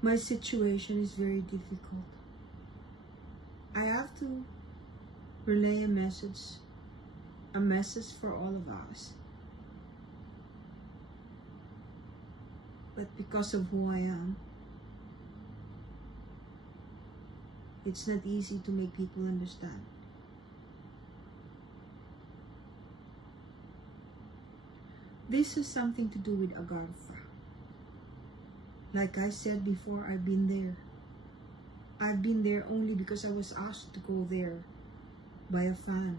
My situation is very difficult. I have to relay a message for all of us. But because of who I am, it's not easy to make people understand. This has something to do with Agartha. Like I said before, I've been there. I've been there only because I was asked to go there by a fan,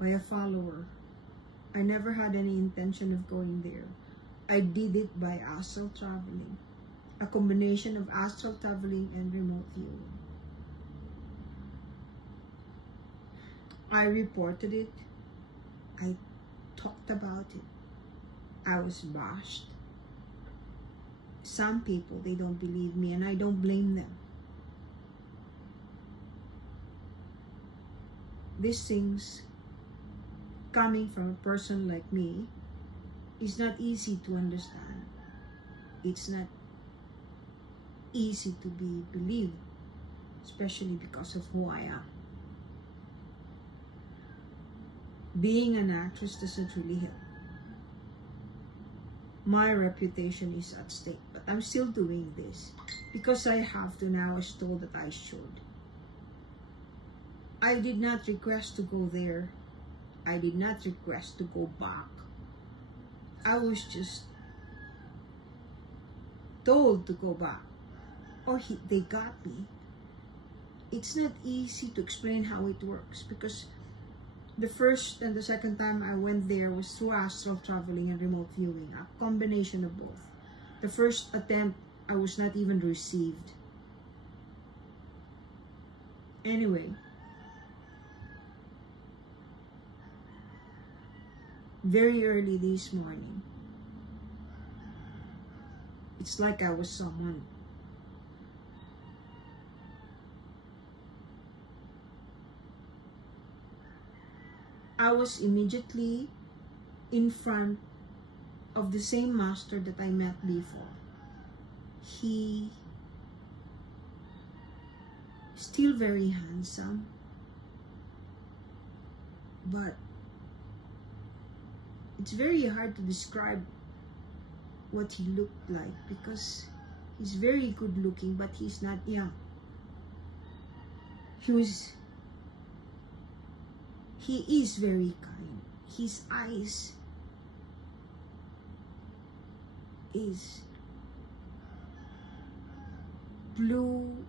by a follower. I never had any intention of going there. I did it by astral traveling, a combination of astral traveling and remote viewing. I reported it. I talked about it. I was bashed. Some people, they don't believe me, and I don't blame them. These things, coming from a person like me, is not easy to understand. It's not easy to be believed, especially because of who I am. Being an actress doesn't really help. My reputation is at stake, but I'm still doing this because I have to now. I was told that I should. I did not request to go there. I did not request to go back. I was just told to go back, or they got me. It's not easy to explain how it works because the first and the second time I went there was through astral traveling and remote viewing, a combination of both. The first attempt, I was not even received. Anyway, very early this morning, it's like I was someone. I was immediately in front of the same master that I met before. He still very handsome, but it's very hard to describe what he looked like because he's very good looking, but he's not young. He is very kind. His eyes is blue,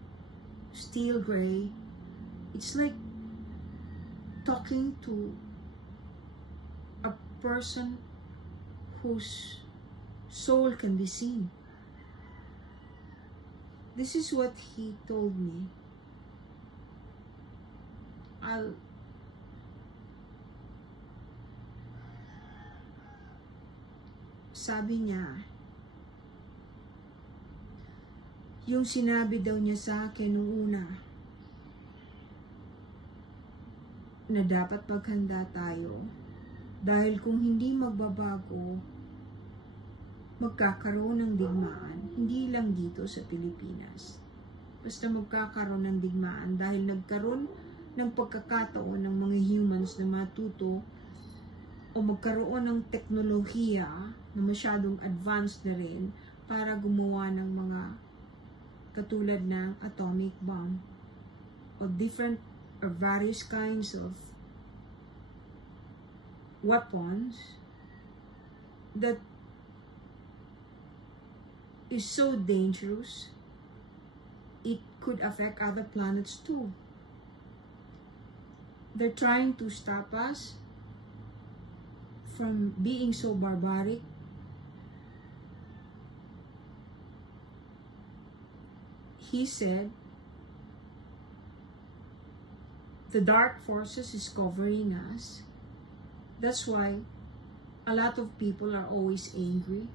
steel gray. It's like talking to a person whose soul can be seen. This is what he told me. Sabi niya, yung sinabi daw niya sa akin nung una, na dapat maghanda tayo dahil kung hindi magbabago, magkakaroon ng digmaan, hindi lang dito sa Pilipinas. Basta magkakaroon ng digmaan dahil nagkaroon ng pagkakataon ng mga humans na matuto o magkaroon ng teknolohiya na masyadong advanced na rin para gumawa ng mga katulad ng atomic bomb o different or various kinds of weapons that is so dangerous it could affect other planets too. They're trying to stop us from being so barbaric. He said the dark forces is covering us. That's why a lot of people are always angry,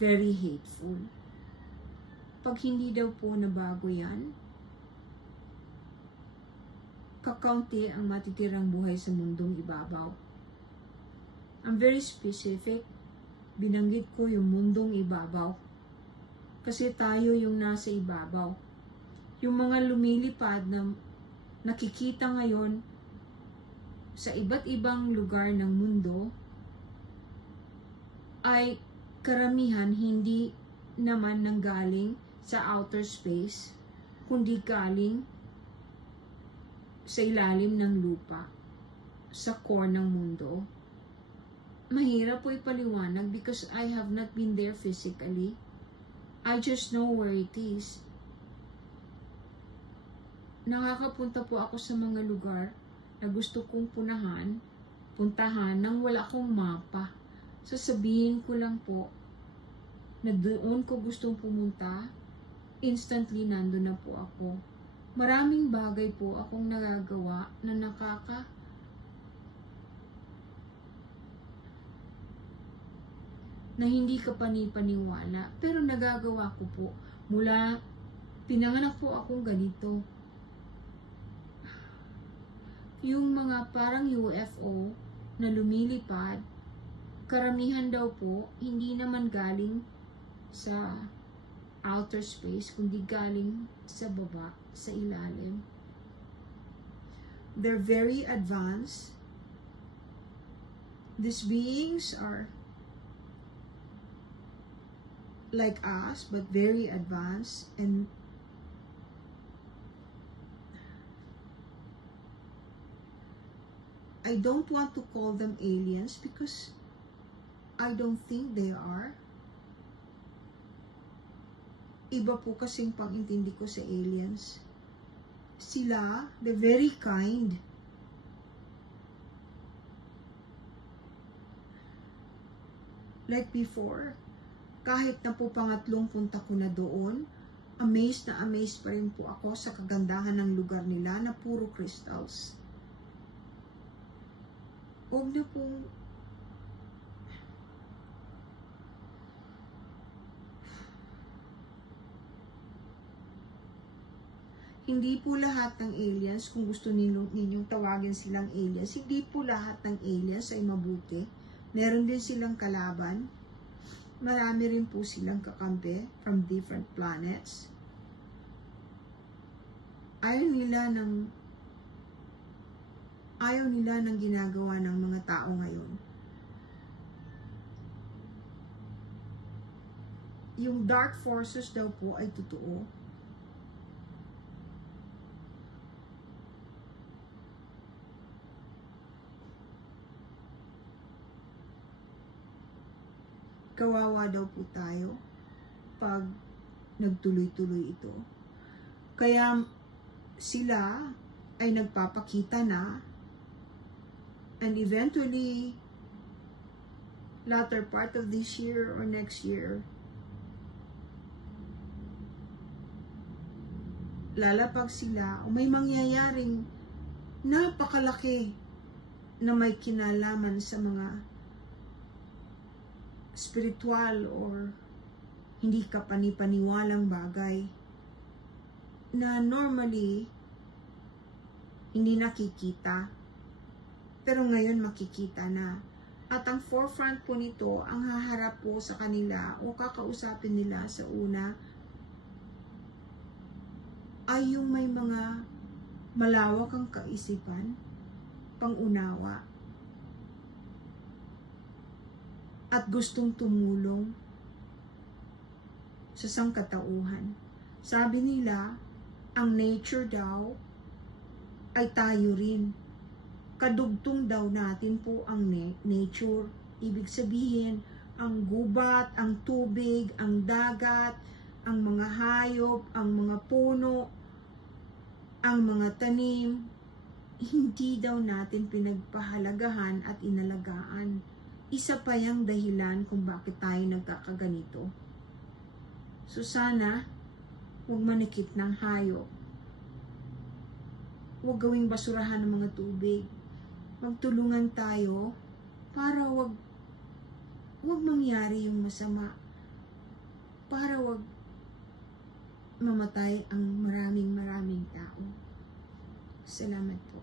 very hateful. Pag hindi daw po nabago yan, kakaunti ang matitirang buhay sa mundong ibabaw. I'm very specific. Binanggit ko yung mundong ibabaw. Kasi tayo yung nasa ibabaw. Yung mga lumilipad na nakikita ngayon sa iba't ibang lugar ng mundo ay karamihan hindi naman nanggaling sa outer space, kundi galing sa ilalim ng lupa, sa core ng mundo. Mahirap po ipaliwanag because I have not been there physically. I just know where it is. Nakakapunta po ako sa mga lugar na gusto kong puntahan nang wala akong mapa. Sasabihin ko lang po na doon ko gustong pumunta, instantly nandun na po ako. Maraming bagay po akong nagagawa na na hindi ka panipaniwala, pero nagagawa ko po. Mula pinanganak po akong ganito. Yung mga parang UFO na lumilipad, karamihan daw po, hindi naman galing sa outer space, kundi galing sa baba, sa ilalim. They're very advanced. These beings are like us, but very advanced, and I don't want to call them aliens because I don't think they are. Iba po kasing pang-intindi ko sa aliens. Sila, they're very kind. Like before, kahit na po pangatlong punta ko na doon, amazed na amazed pa rin po ako sa kagandahan ng lugar nila na puro crystals. Huwag na pong hindi po lahat ng aliens, kung gusto ninyong tawagin silang aliens, hindi po lahat ng aliens ay mabuti. Meron din silang kalaban. Marami rin po silang kakampi from different planets. Ayaw nila ng ginagawa ng mga tao ngayon. Yung dark forces daw po ay totoo. Kawawa daw po tayo pag nagtuloy-tuloy ito. Kaya sila ay nagpapakita na, and eventually latter part of this year or next year, lalapag sila o may mangyayaring napakalaki na may kinalaman sa mga spiritual or hindi ka panipaniwalang bagay na normally hindi nakikita, pero ngayon makikita na. At ang forefront po nito, ang haharap po sa kanila o kakausapin nila sa una ay yung may mga malawak ang kaisipan, pangunawa, at gustong tumulong sa sangkatauhan. Sabi nila, ang nature daw ay tayo rin. Kadugtong daw natin po ang nature. Ibig sabihin, ang gubat, ang tubig, ang dagat, ang mga hayop, ang mga puno, ang mga tanim, hindi daw natin pinagpahalagahan at inalagaan. Isa pa yung dahilan kung bakit tayo nagkakaganito. So sana, huwag manikit ng hayop. Huwag gawing basurahan ng mga tubig. Magtulungan tayo para wag mangyari yung masama. Para wag mamatay ang maraming tao. Salamat po.